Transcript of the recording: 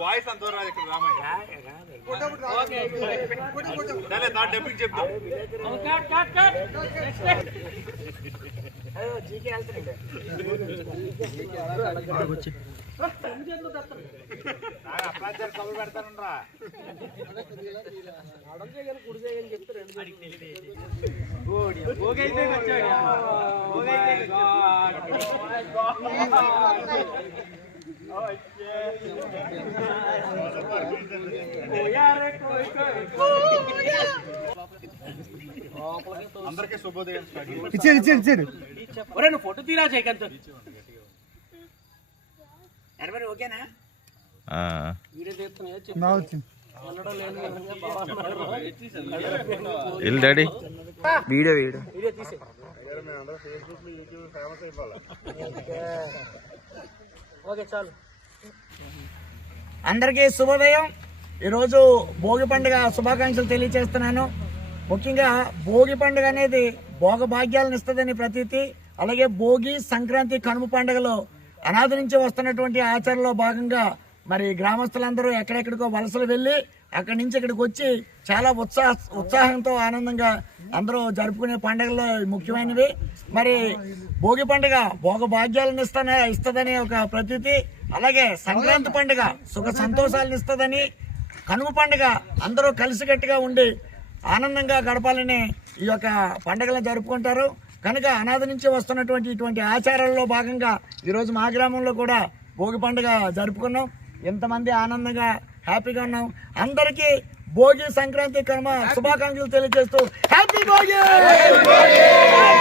Voice అంత రాదు ఇక్కడ రామయ్య డబ్బింగ్ చెప్తాం. కబురు పెడతానురా అందరికీ శుభోదయం. ఇచ్చాడు ఫోటో తీరా చేయకంత ఓకేనా? డాడీ వీడియో ఓకే చాలు. అందరికీ శుభోదయం. ఈరోజు భోగి పండుగ శుభాకాంక్షలు తెలియజేస్తున్నాను. ముఖ్యంగా భోగి పండుగ అనేది భోగ భాగ్యాలను ఇస్తుందని ప్రతీతి. అలాగే భోగి, సంక్రాంతి, కనుమ పండుగలో అనాది నుంచి వస్తున్నటువంటి ఆచారంలో భాగంగా మరి గ్రామస్తులందరూ ఎక్కడెక్కడికో వలసలు వెళ్ళి అక్కడి నుంచి ఇక్కడికి వచ్చి చాలా ఉత్సాహంతో ఆనందంగా అందరూ జరుపుకునే పండుగల్లో ముఖ్యమైనవి. మరి భోగి పండుగ భోగ భాగ్యాలను ఇస్తుందని ఒక ప్రతీతి. అలాగే సంక్రాంతి పండుగ సుఖ సంతోషాలను ఇస్తుందని, కనుమ పండుగ అందరూ కలిసికట్టుగా ఉండి ఆనందంగా గడపాలని ఈ యొక్క పండుగలను జరుపుకుంటారు. కనుక అనాది నుంచి వస్తున్నటువంటి ఇటువంటి ఆచారాల్లో భాగంగా ఈరోజు మా గ్రామంలో కూడా భోగి పండుగ జరుపుకున్నాం. ఎంతమంది ఆనందంగా హ్యాపీగా ఉన్నాం. అందరికీ భోగి, సంక్రాంతి, కనుమ శుభాకాంక్షలు తెలియజేస్తూ హ్యాపీ భోగి.